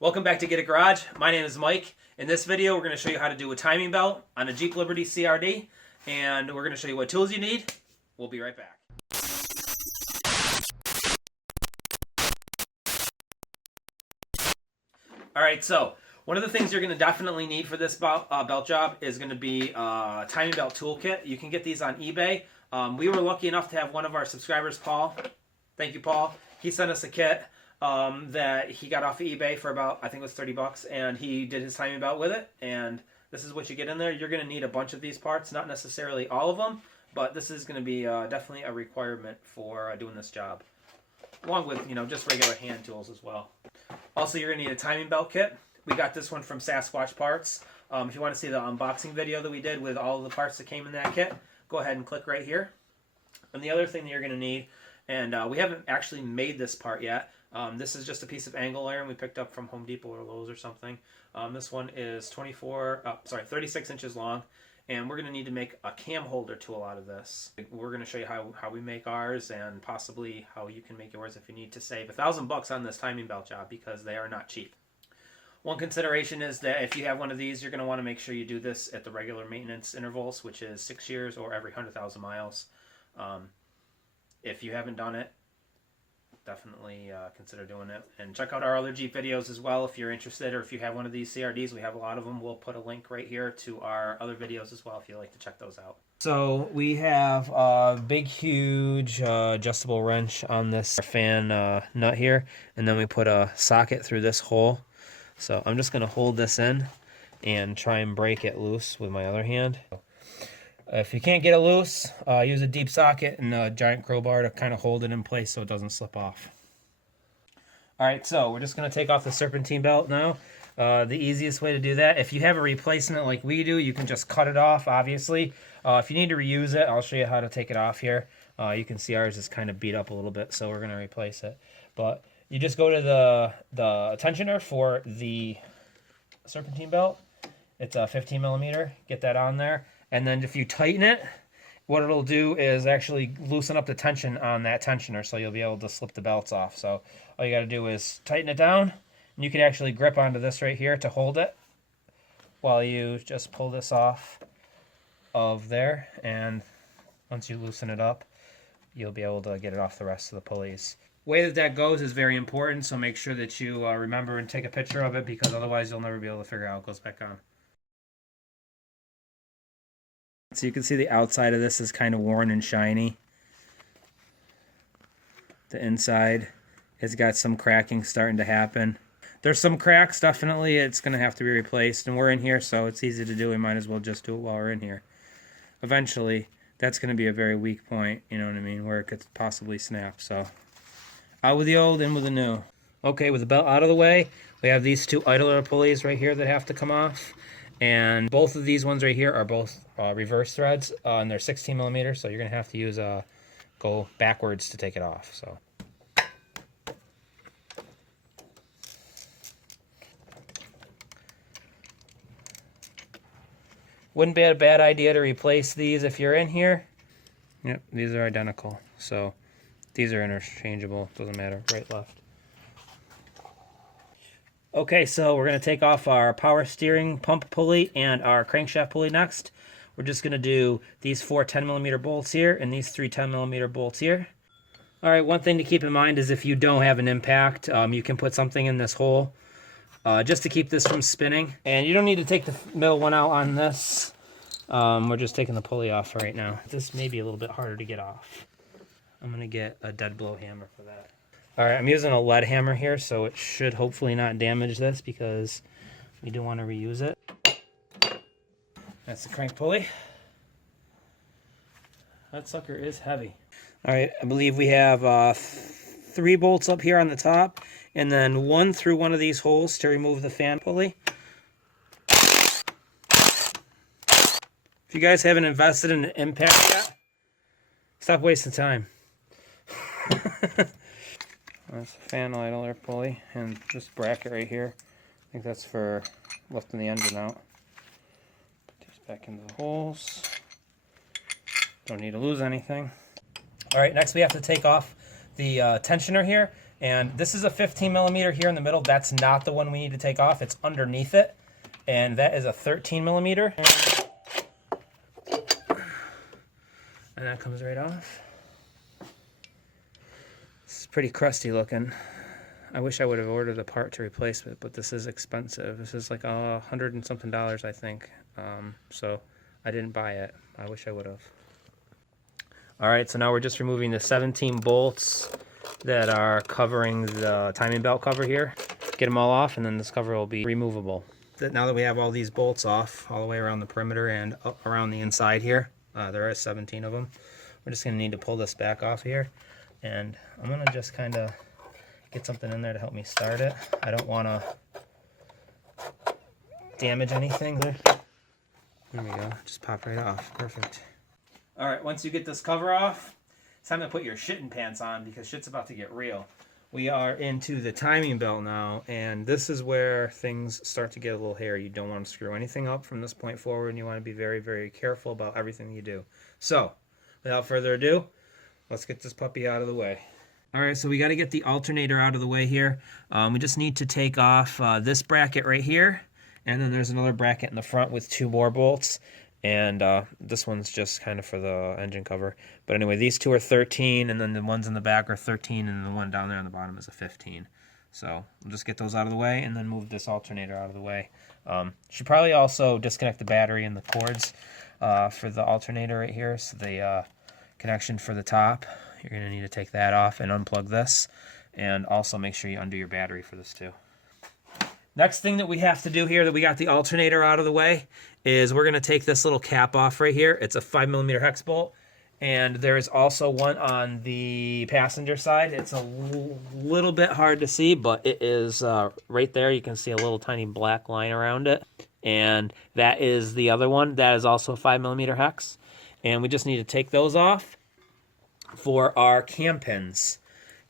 Welcome back to Get It Garage. My name is Mike. In this video, we're going to show you how to do a timing belt on a Jeep Liberty CRD, and we're going to show you what tools you need. We'll be right back. All right, so one of the things you're going to definitely need for this belt job is going to be a timing belt toolkit. You can get these on eBay. We were lucky enough to have one of our subscribers, Paul. Thank you, Paul. He sent us a kit that he got off of eBay for about, I think it was 30 bucks, and he did his timing belt with it, and this is what you get in there. You're going to need a bunch of these parts, not necessarily all of them, but this is going to be definitely a requirement for doing this job, along with, just regular hand tools as well. Also, you're going to need a timing belt kit. We got this one from Sasquatch Parts. If you want to see the unboxing video that we did with all of the parts that came in that kit, go ahead and click right here. And the other thing that you're going to need, and we haven't actually made this part yet, this is just a piece of angle iron we picked up from Home Depot or Lowe's or something. This one is 36 inches long, and we're going to need to make a cam holder tool out of this. We're going to show you how we make ours and possibly how you can make yours if you need to save $1,000 on this timing belt job, because they are not cheap. One consideration is that if you have one of these, you're going to want to make sure you do this at the regular maintenance intervals, which is 6 years or every 100,000 miles. If you haven't done it, definitely consider doing it. And check out our other Jeep videos as well if you're interested, or if you have one of these CRDs. We have a lot of them. We'll put a link right here to our other videos as well if you'd like to check those out. So we have a big, huge adjustable wrench on this fan nut here, and then we put a socket through this hole. So I'm just going to hold this in and try and break it loose with my other hand. If you can't get it loose, use a deep socket and a giant crowbar to kind of hold it in place so it doesn't slip off. Alright, so we're just going to take off the serpentine belt now. The easiest way to do that, if you have a replacement like we do, you can just cut it off, obviously. If you need to reuse it, I'll show you how to take it off here. You can see ours is kind of beat up a little bit, so we're going to replace it. But you just go to the tensioner for the serpentine belt. It's a 15 millimeter. Get that on there. And then if you tighten it, what it'll do is actually loosen up the tension on that tensioner, so you'll be able to slip the belts off. So all you got to do is tighten it down, and you can actually grip onto this right here to hold it while you just pull this off of there. And once you loosen it up, you'll be able to get it off the rest of the pulleys. The way that goes is very important, so make sure that you remember and take a picture of it, because otherwise you'll never be able to figure out how it goes back on. So you can see the outside of this is kind of worn and shiny. The inside has got some cracking starting to happen. There's some cracks, definitely. It's going to have to be replaced, and we're in here, so it's easy to do. We might as well just do it while we're in here. Eventually, that's going to be a very weak point, you know what I mean, where it could possibly snap. So out with the old, in with the new. Okay, with the belt out of the way, we have these two idler pulleys right here that have to come off. And both of these ones right here are both reverse threads, and they're 16 millimeters, so you're going to have to use go backwards to take it off. So wouldn't be a bad idea to replace these if you're in here. Yep, these are identical, so these are interchangeable. Doesn't matter, right, left. Okay, so we're going to take off our power steering pump pulley and our crankshaft pulley next. We're just going to do these 4 10mm bolts here and these 3 10mm bolts here. Alright, one thing to keep in mind is if you don't have an impact, you can put something in this hole just to keep this from spinning. And you don't need to take the middle one out on this. We're just taking the pulley off right now. This may be a little bit harder to get off. I'm going to get a dead blow hammer for that. Alright, I'm using a lead hammer here, so it should hopefully not damage this, because we do want to reuse it. That's the crank pulley. That sucker is heavy. Alright, I believe we have 3 bolts up here on the top, and then 1 through one of these holes to remove the fan pulley. If you guys haven't invested in an impact yet, stop wasting time. That's a fan idler pulley, and this bracket right here, I think that's for lifting the engine out. Put these back into the holes. Don't need to lose anything. Alright, next we have to take off the tensioner here. And this is a 15 millimeter here in the middle. That's not the one we need to take off. It's underneath it. And that is a 13 millimeter. And that comes right off. It's pretty crusty looking. I wish I would have ordered a part to replace it, but this is expensive. This is like $100 and something, I think. So I didn't buy it. I wish I would have. All right, so now we're just removing the 17 bolts that are covering the timing belt cover here. Get them all off, and then this cover will be removable. Now that we have all these bolts off all the way around the perimeter and up around the inside here, there are 17 of them. We're just going to need to pull this back off here, and I'm going to just kind of get something in there to help me start it. I don't want to damage anything there. There we go. Just popped right off. Perfect. All right, once you get this cover off, it's time to put your shitting pants on because shit's about to get real. We are into the timing belt now, and this is where things start to get a little hairy. You don't want to screw anything up from this point forward, and you want to be very, very careful about everything you do. So, without further ado, let's get this puppy out of the way. All right, so we got to get the alternator out of the way here. We just need to take off this bracket right here, and then there's another bracket in the front with 2 more bolts. And this one's just kind of for the engine cover. But anyway, these 2 are 13, and then the ones in the back are 13, and the one down there on the bottom is a 15. So we'll just get those out of the way and then move this alternator out of the way. Should probably also disconnect the battery and the cords for the alternator right here. So the connection for the top, you're going to need to take that off and unplug this. And also make sure you undo your battery for this too. Next thing that we have to do here that we got the alternator out of the way is we're going to take this little cap off right here. It's a 5 millimeter hex bolt, and there's also one on the passenger side. It's a little bit hard to see, but it is right there. You can see a little tiny black line around it, and that is the other one. That is also a 5 millimeter hex, and we just need to take those off for our cam pins,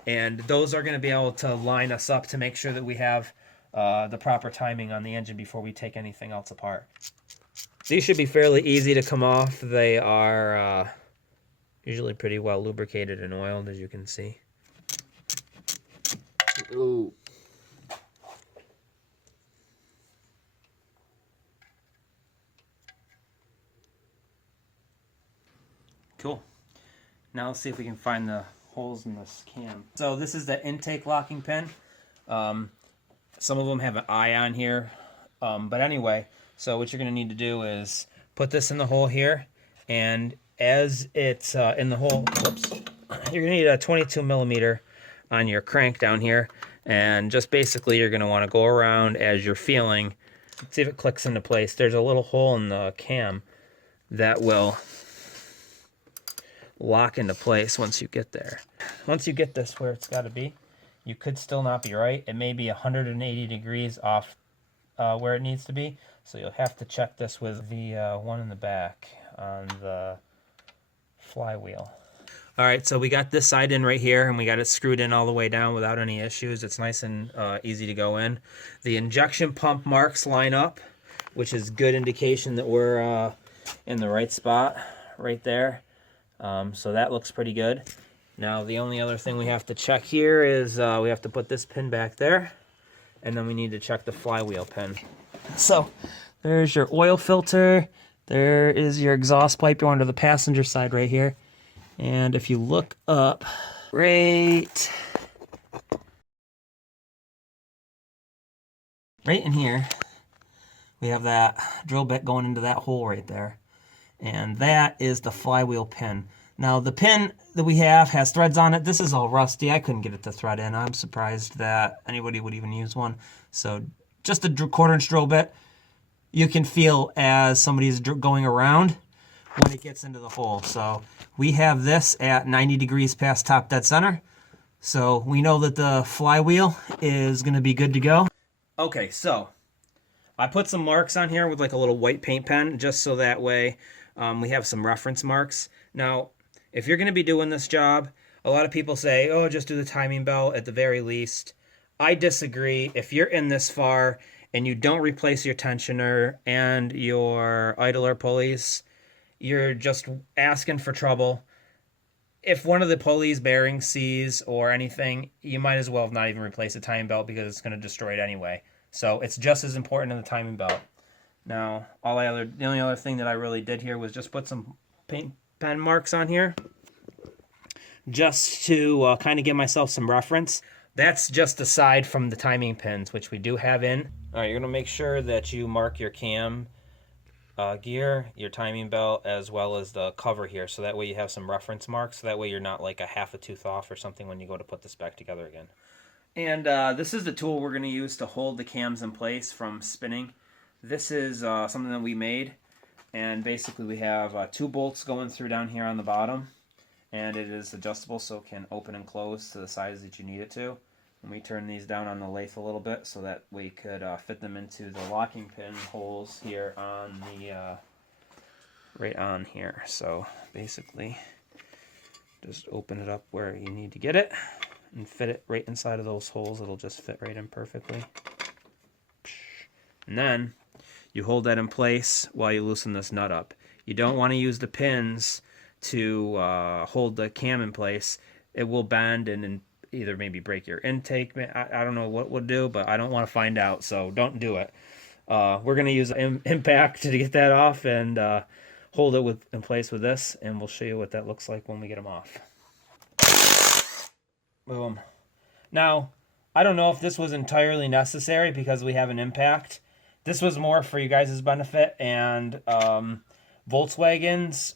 and those are going to be able to line us up to make sure that we have the proper timing on the engine before we take anything else apart. These should be fairly easy to come off. They are usually pretty well lubricated and oiled, as you can see. Ooh. Cool. Now let's see if we can find the holes in this cam. So this is the intake locking pin. Some of them have an eye on here. But anyway, so what you're going to need to do is put this in the hole here. And as it's in the hole, whoops, you're going to need a 22 millimeter on your crank down here. And just basically you're going to want to go around as you're feeling. See if it clicks into place. There's a little hole in the cam that will lock into place once you get there. Once you get this where it's got to be, you could still not be right. It may be 180 degrees off where it needs to be. So you'll have to check this with the one in the back on the flywheel. All right, so we got this side in right here, and we got it screwed in all the way down without any issues. It's nice and easy to go in. The injection pump marks line up, which is good indication that we're in the right spot right there. So that looks pretty good. Now the only other thing we have to check here is we have to put this pin back there, and then we need to check the flywheel pin. So there's your oil filter. There is your exhaust pipe going to the passenger side right here. And if you look up right in here, we have that drill bit going into that hole right there. And that is the flywheel pin. Now the pin that we have has threads on it. This is all rusty. I couldn't get it to thread in. I'm surprised that anybody would even use one. So just a 1/4-inch drill bit. You can feel as somebody's going around when it gets into the hole. So we have this at 90 degrees past top dead center. So we know that the flywheel is going to be good to go. Okay, so I put some marks on here with like a little white paint pen just so that way we have some reference marks. Now, if you're going to be doing this job, a lot of people say, oh, just do the timing belt at the very least. I disagree. If you're in this far and you don't replace your tensioner and your idler pulleys, you're just asking for trouble. if one of the pulleys, bearings, sees or anything, you might as well not even replace the timing belt because it's going to destroy it anyway. So it's just as important in the timing belt. Now, the only other thing that I really did here was just put some paint pen marks on here, just to kind of give myself some reference. That's just aside from the timing pins, which we do have in. All right, you're going to make sure that you mark your cam gear, your timing belt, as well as the cover here, so that way you have some reference marks, so that way you're not like a half a tooth off or something when you go to put this back together again. And this is the tool we're going to use to hold the cams in place from spinning. This is something that we made, and basically we have 2 bolts going through down here on the bottom, and it is adjustable so it can open and close to the size that you need it to. And we turn these down on the lathe a little bit so that we could fit them into the locking pin holes here on the right on here. So basically just open it up where you need to get it and fit it right inside of those holes. It'll just fit right in perfectly. And then you hold that in place while you loosen this nut up. You don't want to use the pins to hold the cam in place. It will bend and either maybe break your intake. I don't know what we'll do, but I don't want to find out, so don't do it. We're going to use impact to get that off and hold it in place with this, and we'll show you what that looks like when we get them off. Boom. Now, I don't know if this was entirely necessary because we have an impact. This was more for you guys' benefit, and Volkswagens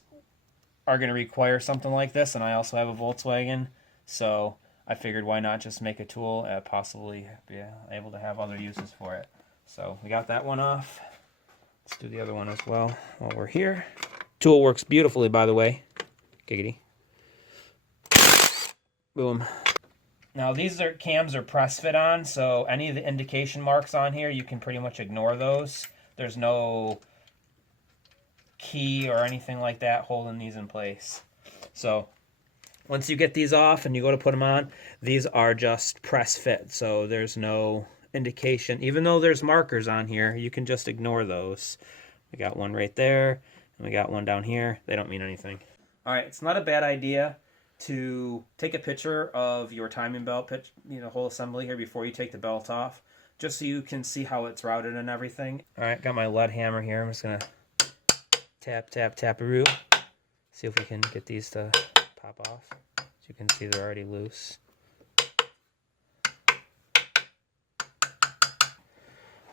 are going to require something like this, and I also have a Volkswagen, so I figured why not just make a tool and possibly be able to have other uses for it. So we got that one off. Let's do the other one as well while we're here. Tool works beautifully, by the way. Giggity. Boom. Now these cams are press fit on, so any of the indication marks on here, you can pretty much ignore those. There's no key or anything like that holding these in place. So once you get these off and you go to put them on, these are just press fit, so there's no indication. Even though there's markers on here, you can just ignore those. We got one right there, and we got one down here. They don't mean anything. All right, it's not a bad idea to take a picture of your timing belt, whole assembly here before you take the belt off, just so you can see how it's routed and everything. All right, got my lead hammer here. I'm just gonna tap, tap, tap-a-roo. See if we can get these to pop off. As you can see, they're already loose.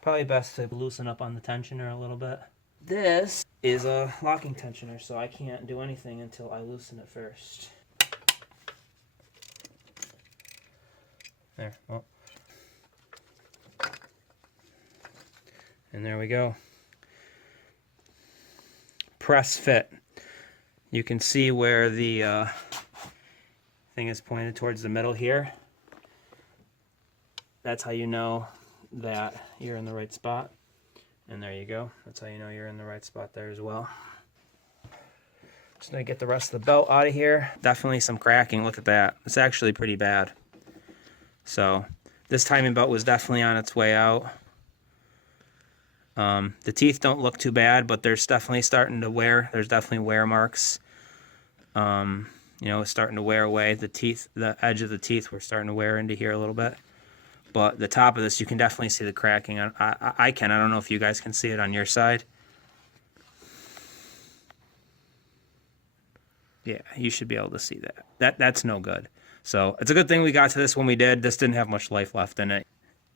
Probably best to loosen up on the tensioner a little bit. This is a locking tensioner, so I can't do anything until I loosen it first. There. Oh. And there we go. Press fit. You can see where the thing is pointed towards the middle here. That's how you know that you're in the right spot. And there you go. That's how you know you're in the right spot there as well. Just gonna get the rest of the belt out of here. Definitely some cracking. Look at that. It's actually pretty bad. So this timing belt was definitely on its way out. The teeth don't look too bad, but there's definitely starting to wear. There's definitely wear marks. It's starting to wear away. The teeth, the edge of the teeth were starting to wear into here a little bit. But the top of this, you can definitely see the cracking. I can. I don't know if you guys can see it on your side. Yeah, you should be able to see that. That's no good. So it's a good thing we got to this when we did. This didn't have much life left in it.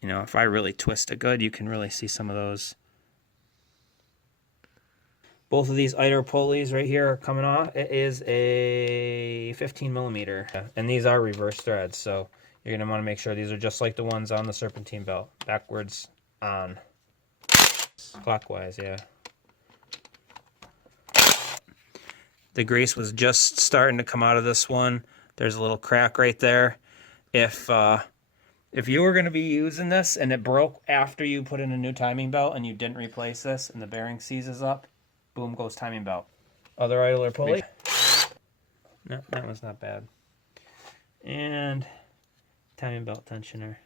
If I really twist it good, you can really see some of those. Both of these iter pulleys right here are coming off. It is a 15 millimeter. And these are reverse threads, so you're going to want to make sure these are just like the ones on the serpentine belt. Backwards on. Clockwise, yeah. The grease was just starting to come out of this one. There's a little crack right there. If you were going to be using this and it broke after you put in a new timing belt and you didn't replace this and the bearing seizes up, boom goes timing belt. Other idler pulley. No, that one's not bad. And timing belt tensioner.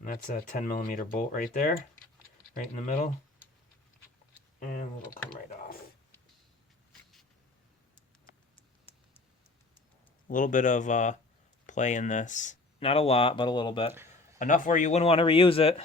And that's a 10 millimeter bolt right there, right in the middle. And it'll come right off. little bit of play in this. Not a lot, but a little bit. Enough where you wouldn't want to reuse it.